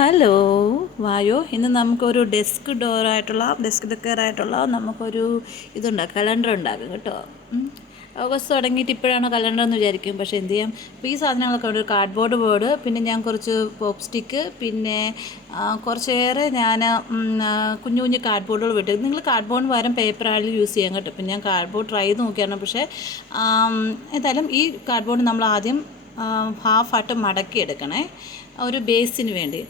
Hello വായോ. ഇന്ന് നമുക്കൊരു ഡെസ്ക് ഡോറായിട്ടുള്ള ഡെസ്ക് ഡെക്കറായിട്ടുള്ള നമുക്കൊരു ഇതുണ്ട് കലണ്ടർ ഉണ്ടാക്കും കേട്ടോ. ഓഗസ്റ്റ് തുടങ്ങിയിട്ട് ഇപ്പോഴാണ് കലണ്ടർ എന്ന് വിചാരിക്കും. പക്ഷേ എന്ത് ചെയ്യാം? അപ്പോൾ ഈ സാധനങ്ങളൊക്കെ ഉണ്ട്. കാർഡ്ബോർഡ് ബോർഡ് പിന്നെ ഞാൻ കുറച്ച് പോപ്പ് സ്റ്റിക്ക് പിന്നെ കുറച്ചേറെ ഞാൻ കുഞ്ഞു കുഞ്ഞു കുഞ്ഞു കാർഡ്ബോർഡുകൾ വിട്ടു നിങ്ങൾ കാർഡ്ബോർഡിന് പകരം പേപ്പറായാലും യൂസ് ചെയ്യാൻ കേട്ടോ. പിന്നെ ഞാൻ കാർഡ്ബോർഡ് ട്രൈ ചെയ്ത് നോക്കിയാണ് പക്ഷേ എന്തായാലും ഈ കാർഡ്ബോർഡ് നമ്മൾ ആദ്യം ഹാഫായിട്ട് മടക്കി എടുക്കണേ ഒരു ബേസിന് വേണ്ടി.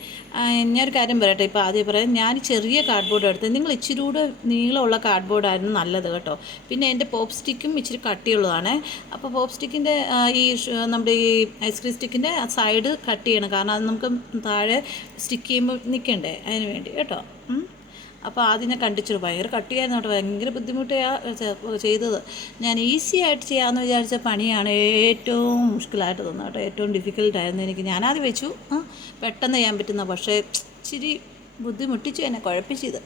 ഞാനൊരു കാര്യം പറയട്ടെ ഇപ്പോൾ ആദ്യം പറയാം. ഞാൻ ചെറിയ കാർഡ്ബോർഡ് എടുത്ത് നിങ്ങൾ ഇച്ചിരി കൂടെ നീളമുള്ള കാർഡ്ബോർഡായിരുന്നു നല്ലത് കേട്ടോ. പിന്നെ എന്റെ പോപ്പ് സ്റ്റിക്കും ഇച്ചിരി കട്ടിയുള്ളതാണ്. അപ്പോൾ പോപ്പ് സ്റ്റിക്കിന്റെ ഈ നമ്മുടെ ഈ ഐസ്ക്രീം സ്റ്റിക്കിന്റെ സൈഡ് കട്ട് ചെയ്യണം. കാരണം അത് നമുക്ക് താഴെ സ്റ്റിക്ക് ചെയ്യുമ്പോൾ നിൽക്കണ്ടേ അതിന് വേണ്ടി. കേട്ടോ. അപ്പോൾ ആദ്യം ഞാൻ കണ്ടിച്ചു ഭയങ്കര കട്ടിയായിരുന്നു കേട്ടോ. ഭയങ്കര ബുദ്ധിമുട്ടാണ് ചെയ്തത്. ഞാൻ ഈസി ആയിട്ട് ചെയ്യാമെന്ന് വിചാരിച്ച പണിയാണ് ഏറ്റവും മുഷ്കിലായിട്ട് തോന്നുന്നത് കേട്ടോ. ഏറ്റവും ഡിഫിക്കൽട്ടായിരുന്നു എനിക്ക്. ഞാനാദ്യം വെച്ചു. പെട്ടെന്ന് ചെയ്യാൻ പറ്റുന്ന. പക്ഷേ ഇച്ചിരി ബുദ്ധിമുട്ടിച്ചു എന്നെ കുഴപ്പിച്ചത്.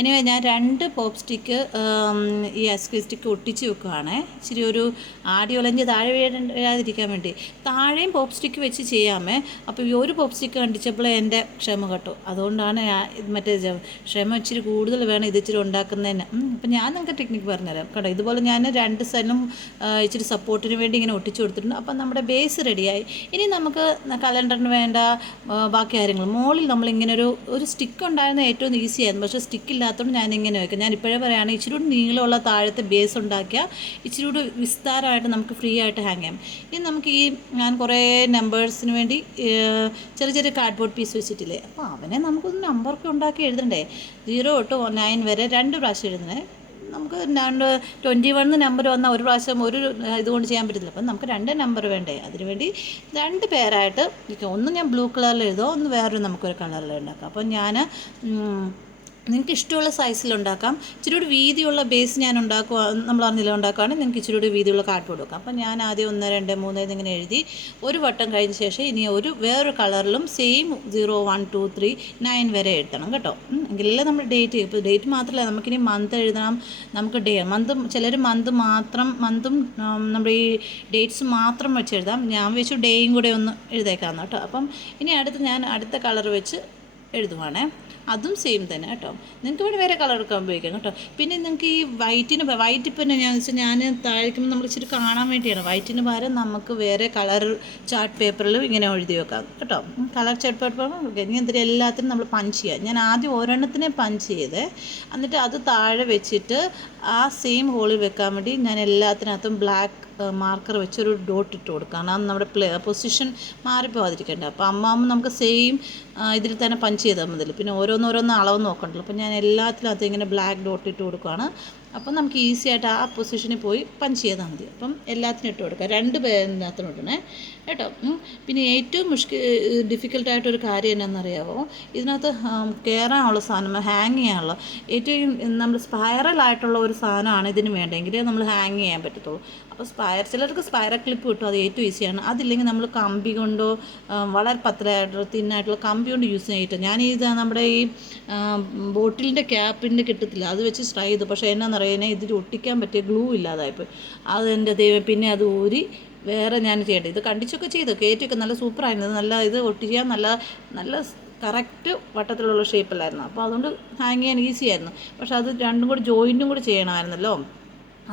എനിവേ ഞാൻ രണ്ട് പോപ്പ് സ്റ്റിക്ക് ഈ ഐസ്ക്രീം സ്റ്റിക്ക് ഒട്ടിച്ച് വെക്കുവാണേ. ഇച്ചിരി ഒരു ആടി ഒലഞ്ഞ് താഴെ വീഴാതിരിക്കാൻ വേണ്ടി. താഴെയും പോപ്പ് സ്റ്റിക്ക് വെച്ച് ചെയ്യാമേ. അപ്പോൾ ഈ ഒരു പോപ്പ് സ്റ്റിക്ക് കണ്ടിച്ചപ്പോൾ എന്റെ ക്ഷമ കേട്ടോ. അതുകൊണ്ടാണ് മറ്റേ ക്ഷമ ഇച്ചിരി കൂടുതൽ വേണം ഇത് ഇച്ചിരി ഉണ്ടാക്കുന്നതിന്. അപ്പം ഞാൻ നിങ്ങൾക്ക് ടെക്നിക്ക് പറഞ്ഞുതരാം. കേട്ടോ ഇതുപോലെ ഞാൻ രണ്ട് സൈഡിലും ഇച്ചിരി സപ്പോർട്ടിന് വേണ്ടി ഇങ്ങനെ ഒട്ടിച്ചു കൊടുത്തിട്ടുണ്ട്. അപ്പം നമ്മുടെ ബേസ് റെഡിയായി ഇനി നമുക്ക് കലണ്ടറിന് വേണ്ട ബാക്കി കാര്യങ്ങൾ. മുകളിൽ നമ്മളിങ്ങനെ ഒരു ഒരു സ്റ്റിക്ക് ഉണ്ടായിരുന്ന ഏറ്റവും ഈസി ആയിരുന്നു. പക്ഷേ സ്റ്റിക്ക് ഇല്ലാത്തതുകൊണ്ട് ഞാൻ ഇങ്ങനെ വെക്കാം. ഞാൻ ഇപ്പോഴേ പറയുകയാണ് ഇച്ചിരി കൂടി നീളമുള്ള താഴത്തെ ബേസ് ഉണ്ടാക്കിയാൽ ഇച്ചിരി കൂടി വിസ്താരമായിട്ട് നമുക്ക് ഫ്രീ ആയിട്ട് ഹാങ് ചെയ്യാം. ഇനി നമുക്ക് ഈ ഞാൻ കുറേ നമ്പേഴ്സിന് വേണ്ടി ചെറിയ ചെറിയ കാർഡ്ബോർഡ് പീസ് വെച്ചിട്ടില്ലേ? അപ്പോൾ അവനെ നമുക്കൊന്ന് നമ്പറൊക്കെ ഉണ്ടാക്കി എഴുതണ്ടേ? സീറോ തൊട്ട് നയൻ വരെ രണ്ട് പ്രാവശ്യം എഴുതണേ നമുക്ക് രണ്ട് ട്വന്റി വണ്ണ് നമ്പർ വന്നാൽ ഒരു പ്രാവശ്യം ഒരു ഇതുകൊണ്ട് ചെയ്യാൻ പറ്റില്ല അപ്പം നമുക്ക് രണ്ട് നമ്പർ വേണ്ടേ അതിനുവേണ്ടി രണ്ട് പേരായിട്ട്. ഒന്ന് ഞാൻ ബ്ലൂ കളറിൽ എഴുതുമോ ഒന്ന് വേറൊരു നമുക്കൊരു കളറിൽ ഉണ്ടാക്കാം അപ്പം ഞാൻ നിങ്ങൾക്ക് ഇഷ്ടമുള്ള സൈസിൽ ഉണ്ടാക്കാം. ഇച്ചിരി കൂടി വീതിയുള്ള ബേസ് ഞാൻ ഉണ്ടാക്കുക നമ്മൾ അറിഞ്ഞില്ല ഉണ്ടാക്കുകയാണെങ്കിൽ നിങ്ങൾക്ക് ഇച്ചിരി കൂടി വീതിയുള്ള കാട്ട് കൊടുക്കാം. അപ്പം ഞാൻ ആദ്യം ഒന്ന് രണ്ട് മൂന്ന് എന്നിങ്ങനെ എഴുതി ഒരു വട്ടം കഴിഞ്ഞ ശേഷം ഇനി ഒരു വേറൊരു കളറിലും same zero one two three nine വരെ എഴുതണം കേട്ടോ. എങ്കിലല്ലേ നമ്മൾ ഡേറ്റ് ഇപ്പോൾ ഡേറ്റ് മാത്രമല്ല നമുക്കിനി മന്ത് എഴുതണം. നമുക്ക് ഡേ മന്ത് ചിലർ മന്ത് മാത്രം മന്തും നമ്മുടെ ഈ ഡേറ്റ്സ് മാത്രം വെച്ച് എഴുതാം. ഞാൻ വെച്ചു ഡേയും കൂടെ ഒന്ന് എഴുതേക്കാം കേട്ടോ. അപ്പം ഇനി അടുത്ത് ഞാൻ അടുത്ത കളർ വെച്ച് എഴുതുവാണേ. അതും സെയിം തന്നെ കേട്ടോ. നിങ്ങൾക്ക് വേണ്ടി വേറെ കളർ എടുക്കാൻ ഉപയോഗിക്കാം കേട്ടോ. പിന്നെ നിങ്ങൾക്ക് ഈ വൈറ്റിന് വൈറ്റ് ഇപ്പം ഞാൻ വെച്ചാൽ ഞാൻ താഴേക്കുമ്പോൾ നമ്മൾ ഇച്ചിരി കാണാൻ വേണ്ടിയാണ്. വൈറ്റിന് പകരം നമുക്ക് വേറെ കളർ ചാർട്ട് പേപ്പറിലും ഇങ്ങനെ എഴുതി വെക്കാം കേട്ടോ. കളർ ചാർട്ട് പേപ്പർ ഇനി എന്തിനും എല്ലാത്തിനും നമ്മൾ പഞ്ച് ചെയ്യാം. ഞാൻ ആദ്യം ഒരെണ്ണത്തിനെ പഞ്ച് ചെയ്ത്. എന്നിട്ട് അത് താഴെ വെച്ചിട്ട് ആ സെയിം ഹോളിൽ വെക്കാൻ വേണ്ടി ഞാൻ എല്ലാത്തിനകത്തും ബ്ലാക്ക് മാർക്കർ വെച്ചൊരു ഡോട്ട് ഇട്ട് കൊടുക്കാം കാരണം നമ്മുടെ പ്ലേ പൊസിഷൻ മാറിപ്പോകാതിരിക്കണ്ടേ അപ്പോൾ അമ്മാമ്മ നമുക്ക് സെയിം ഇതിൽ തന്നെ പഞ്ച് ചെയ്താൽ മതി പിന്നെ ഓരോന്നോരോന്ന് അളവ് നോക്കണ്ടല്ലോ. അപ്പോൾ ഞാൻ എല്ലാത്തിലും ഇങ്ങനെ ബ്ലാക്ക് ഡോട്ട് ഇട്ട് കൊടുക്കുകയാണ് അപ്പം നമുക്ക് ഈസി ആയിട്ട് ആ പൊസിഷനിൽ പോയി പഞ്ച് ചെയ്താൽ മതി. അപ്പം എല്ലാത്തിനും ഇട്ട് കൊടുക്കുക രണ്ട് പേരിനകത്തിനും ഇടണേ. കേട്ടോ? പിന്നെ ഏറ്റവും മുഷ്കി ഡിഫിക്കൽട്ടായിട്ടൊരു കാര്യം എന്നാണെന്നറിയാമോ ഇതിനകത്ത് കയറാനുള്ള സാധനം ഹാങ് ചെയ്യാനുള്ള ഏറ്റവും നമ്മൾ സ്പൈറലായിട്ടുള്ള ഒരു സാധനമാണ് ഇതിന് വേണ്ടെങ്കിൽ നമ്മൾ ഹാങ് ചെയ്യാൻ പറ്റത്തുള്ളൂ. അപ്പോൾ സ്പയർ ചിലർക്ക് സ്പൈറൽ ക്ലിപ്പ് കിട്ടും. അത് ഏറ്റവും ഈസിയാണ് അതില്ലെങ്കിൽ നമ്മൾ കമ്പി കൊണ്ടോ വളരെ പത്രമായിട്ടുള്ള തിന്നായിട്ടുള്ള കമ്പി കൊണ്ട് യൂസ് ചെയ്തിട്ട് ഞാൻ ഇത് നമ്മുടെ ഈ ബോട്ടിലിന്റെ ക്യാപ്പിന്റെ കിട്ടത്തില്ല. അത് വെച്ച് ട്രൈ ചെയ്തു. പക്ഷേ എന്നാണെന്നറിയാൻ ഇതിൽ ഒട്ടിക്കാൻ പറ്റിയ ഗ്ലൂ ഇല്ലാതായിപ്പോയി. അത് എന്റെ ദൈവം പിന്നെ അത് ഊരി വേറെ ഞാൻ ചെയ്യേണ്ടത്. ഇത് കണ്ടിച്ചൊക്കെ ചെയ്തു. കയറ്റിയൊക്കെ നല്ല സൂപ്പറായിരുന്നു നല്ല ഇത് ഒട്ടിക്കാൻ നല്ല നല്ല കറക്റ്റ് വട്ടത്തിലുള്ള ഷേപ്പിലായിരുന്നു അപ്പോൾ അതുകൊണ്ട് ഹാങ് ചെയ്യാൻ ഈസി ആയിരുന്നു. പക്ഷെ അത് രണ്ടും കൂടി ജോയിന്റും കൂടി ചെയ്യണമായിരുന്നല്ലോ.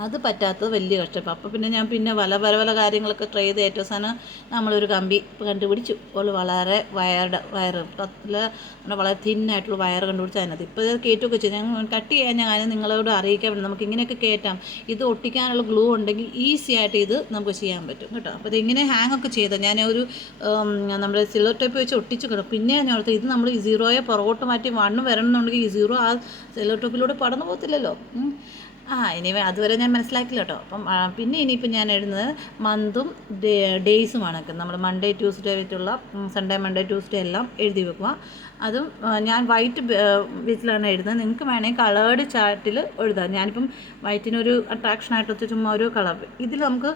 അത് പറ്റാത്തത് വലിയ കഷ്ടം അപ്പോൾ പിന്നെ ഞാൻ പിന്നെ പല പല പല കാര്യങ്ങളൊക്കെ ട്രൈ ചെയ്ത് ഏറ്റവും സാധനം നമ്മളൊരു കമ്പി കണ്ടുപിടിച്ചു. ഓൾ വളരെ വയറുടെ വയർ പത്തിൽ വളരെ തിന്നായിട്ടുള്ള വയർ കണ്ടുപിടിച്ച് അതിനകത്ത്. ഇപ്പോൾ ഇത് കയറ്റുമൊക്കെ വെച്ചു ഞാൻ കട്ട് ചെയ്യാൻ ഞാൻ നിങ്ങളോട് അറിയിക്കാൻ വേണ്ടി നമുക്ക് ഇങ്ങനെയൊക്കെ കയറ്റാം ഇത് ഒട്ടിക്കാനുള്ള ഗ്ലൂ ഉണ്ടെങ്കിൽ ഈസി ആയിട്ട് ഇത് നമുക്ക് ചെയ്യാൻ പറ്റും കേട്ടോ. അപ്പോൾ ഇതിങ്ങനെ ഹാങ് ഒക്കെ ചെയ്തത് ഞാൻ ഒരു നമ്മുടെ സിലോ ടൈപ്പ് വെച്ച് ഒട്ടിച്ചു കിട്ടും. പിന്നെ ഞാൻ ഓർത്ത് ഇത് നമ്മൾ സീറോയെ പുറകോട്ട് മാറ്റി വണ്ണ് വരണമെന്നുണ്ടെങ്കിൽ ഈ സീറോ ആ സിലോ ടോപ്പിലൂടെ പടന്നു പോകത്തില്ലല്ലോ. ആ ഇനി അതുവരെ ഞാൻ മനസ്സിലാക്കില്ല കേട്ടോ. അപ്പം പിന്നെ ഇനിയിപ്പോൾ ഞാൻ എഴുതുന്നത് മന്തും ഡേയ്സുമാണ്. നമ്മൾ മൺഡേ ട്യൂസ്ഡേ ആയിട്ടുള്ള സൺഡേ മൺഡേ ട്യൂസ്ഡേ എല്ലാം എഴുതി വെക്കുക. അതും ഞാൻ വൈറ്റ് ബേസിലാണ് എഴുതുന്നത്. നിങ്ങൾക്ക് വേണമെങ്കിൽ കളേർഡ് ചാർട്ടിൽ എഴുതാം. ഞാനിപ്പം വൈറ്റിനൊരു അട്രാക്ഷനായിട്ട് ചുമ്മാ ഒരു കളർ ഇതിൽ നമുക്ക്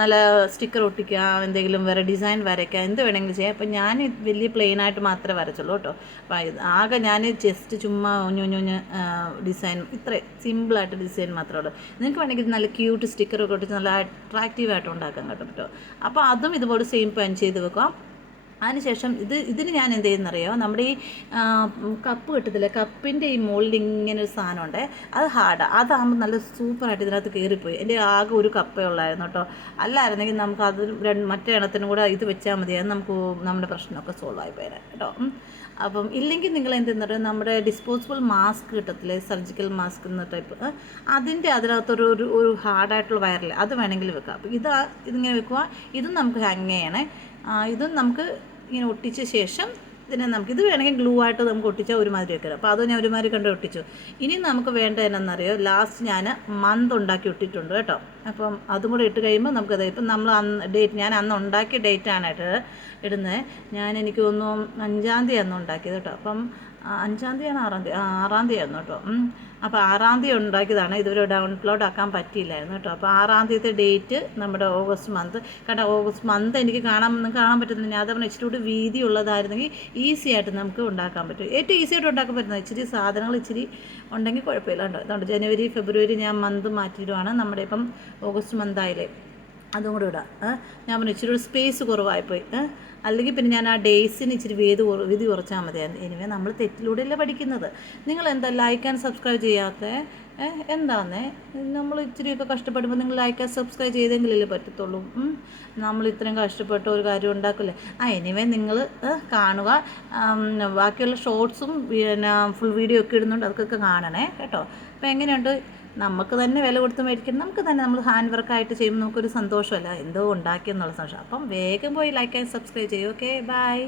നല്ല സ്റ്റിക്കർ ഒട്ടിക്കുക എന്തെങ്കിലും വേറെ ഡിസൈൻ വരയ്ക്കുക എന്ത് വേണമെങ്കിലും ചെയ്യാം. അപ്പം ഞാൻ വലിയ പ്ലെയിൻ ആയിട്ട് മാത്രമേ വരച്ചുള്ളൂ കേട്ടോ. അപ്പം ആകെ ഞാൻ ജസ്റ്റ് ചുമ്മാ ഒഞ്ഞു ഒഞ്ഞു ഡിസൈൻ ഇത്ര സിമ്പിളായിട്ട് ഡിസൈൻ മാത്രമേ ഉള്ളൂ. നിങ്ങൾക്ക് വേണമെങ്കിൽ നല്ല ക്യൂട്ട് സ്റ്റിക്കറൊക്കെ ഒട്ടിച്ച് നല്ല അട്രാക്റ്റീവായിട്ട് ഉണ്ടാക്കാൻ കേട്ടോ അപ്പോൾ അതും ഇതുപോലെ സെയിം പെൻ ചെയ്ത് വെക്കാം. അതിനുശേഷം ഇത് ഇതിന് ഞാൻ എന്ത് ചെയ്യുന്നറിയോ? നമ്മുടെ ഈ കപ്പ് കിട്ടത്തില്ല? കപ്പിന്റെ ഈ മുകളിൽ ഇങ്ങനെ ഒരു സാധനം ഉണ്ട് അത് ഹാർഡാണ് അതാകുമ്പോൾ നല്ല സൂപ്പറായിട്ട് ഇതിനകത്ത് കയറിപ്പോയി. എന്റെ ആകെ ഒരു കപ്പേ ഉള്ളായിരുന്നു കേട്ടോ. അല്ലായിരുന്നെങ്കിൽ നമുക്ക് അത് മറ്റേ എണ്ണത്തിനും കൂടെ ഇത് വെച്ചാൽ മതിയായിരുന്നു നമുക്ക് നമ്മുടെ പ്രശ്നമൊക്കെ സോൾവ് ആയി പോയാൽ കേട്ടോ. അപ്പം ഇല്ലെങ്കിൽ നിങ്ങൾ എന്തെന്നറിയോ നമ്മുടെ ഡിസ്പോസിബിൾ മാസ്ക് കിട്ടത്തില്ലേ? സർജിക്കൽ മാസ്ക് എന്ന ടൈപ്പ് അതിന്റെ അതിനകത്തൊരു ഒരു ഒരു ഹാർഡായിട്ടുള്ള വയറിൽ അത് വേണമെങ്കിൽ വെക്കുക അപ്പോൾ ഇത് ഇതിങ്ങനെ വെക്കുക. ഇതും നമുക്ക് ഹാങ് ചെയ്യണേ. ഇതും നമുക്ക് ഇങ്ങനെ ഒട്ടിച്ച ശേഷം ഇതിനെ നമുക്ക് ഇത് വേണമെങ്കിൽ ഗ്ലൂ ആയിട്ട് നമുക്ക് ഒട്ടിച്ചാൽ ഒരുമാതിരി വെക്കാം അപ്പോൾ അത് ഞാൻ ഒരുമാതിരി കണ്ട് ഒട്ടിച്ചു. ഇനി നമുക്ക് വേണ്ടത് എന്നറിയോ ലാസ്റ്റ് ഞാൻ മന്ത് ഉണ്ടാക്കി ഇട്ടിട്ടുണ്ട് കേട്ടോ. അപ്പം അതും കൂടെ ഇട്ട് കഴിയുമ്പോൾ നമുക്കത് ഇപ്പം നമ്മൾ അന്ന് ഡേറ്റ് ഞാൻ അന്ന് ഉണ്ടാക്കിയ ഡേറ്റാണ് ഇടുന്നത് ഞാൻ എനിക്ക് തോന്നുന്നു അഞ്ചാം തീയതി അന്ന് ഉണ്ടാക്കിയത് കേട്ടോ. അപ്പം അഞ്ചാം തീയതിയാണ് ആറാം തീയതി ആറാം തീയതി ആയിരുന്നു കേട്ടോ അപ്പോൾ ആറാം തീയതി ഉണ്ടാക്കിയതാണ്. ഇതുവരെ ഡൗൺലോഡ് ആക്കാൻ പറ്റിയില്ലായിരുന്നു കേട്ടോ. അപ്പോൾ ആറാം തീയതി ഡേറ്റ് നമ്മുടെ ഓഗസ്റ്റ് മന്ത് കാരണം ഓഗസ്റ്റ് മന്ത് എനിക്ക് കാണാൻ കാണാൻ പറ്റുന്നില്ല. ഞാൻ അതുപോലെ ഇച്ചിരി കൂടി വീതി ഉള്ളതായിരുന്നെങ്കിൽ ഈസി ആയിട്ട് നമുക്ക് ഉണ്ടാക്കാൻ പറ്റും. ഏറ്റവും ഈസി ആയിട്ട് ഉണ്ടാക്കാൻ പറ്റുന്നത് ഇച്ചിരി സാധനങ്ങൾ ഇച്ചിരി ഉണ്ടെങ്കിൽ കുഴപ്പമില്ല കേട്ടോ. അതുകൊണ്ട് ജനുവരി ഫെബ്രുവരി ഞാൻ മന്ത് മാറ്റിയിടുവാണ്. നമ്മുടെ ഇപ്പം ഓഗസ്റ്റ് മന്തായില്ലേ അതും കൂടെ ഇടാം. ഞാൻ പറഞ്ഞു ഇച്ചിരി സ്പേസ് കുറവായിപ്പോയി? അല്ലെങ്കിൽ പിന്നെ ഞാൻ ആ ഡേയ്സിന് ഇച്ചിരി കുറ വിധി കുറച്ചാൽ മതിയായിരുന്നു. എനിവേ നമ്മൾ തെറ്റിലൂടെയല്ലേ പഠിക്കുന്നത്. നിങ്ങൾ എന്താ ലൈക്ക് ആൻഡ് സബ്സ്ക്രൈബ് ചെയ്യാത്ത? എന്താന്നേ? നമ്മൾ ഇച്ചിരിയൊക്കെ കഷ്ടപ്പെടുമ്പോൾ നിങ്ങൾ ലൈക്ക് സബ്സ്ക്രൈബ് ചെയ്തെങ്കിലല്ലേ പറ്റത്തുള്ളൂ. നമ്മൾ ഇത്രയും കഷ്ടപ്പെട്ട ഒരു കാര്യം ഉണ്ടാക്കില്ലേ? ആ എനിവേ നിങ്ങൾ കാണുക. ബാക്കിയുള്ള ഷോർട്സും പിന്നെ ഫുൾ വീഡിയോ ഒക്കെ ഇടുന്നുണ്ട്. അതൊക്കെ കാണണേ കേട്ടോ? അപ്പോൾ എങ്ങനെയുണ്ട്? നമുക്ക് തന്നെ വില കൊടുത്ത് മേടിക്കണം. നമുക്ക് തന്നെ നമ്മൾ ഹാൻഡ് വർക്കായിട്ട് ചെയ്യുമ്പോൾ നമുക്കൊരു സന്തോഷമല്ല? എന്തോ ഉണ്ടാക്കിയെന്നുള്ള സന്തോഷം. അപ്പം വേഗം പോയി ലൈക്ക് ആൻഡ് സബ്സ്ക്രൈബ് ചെയ്യും ഓക്കെ ബൈ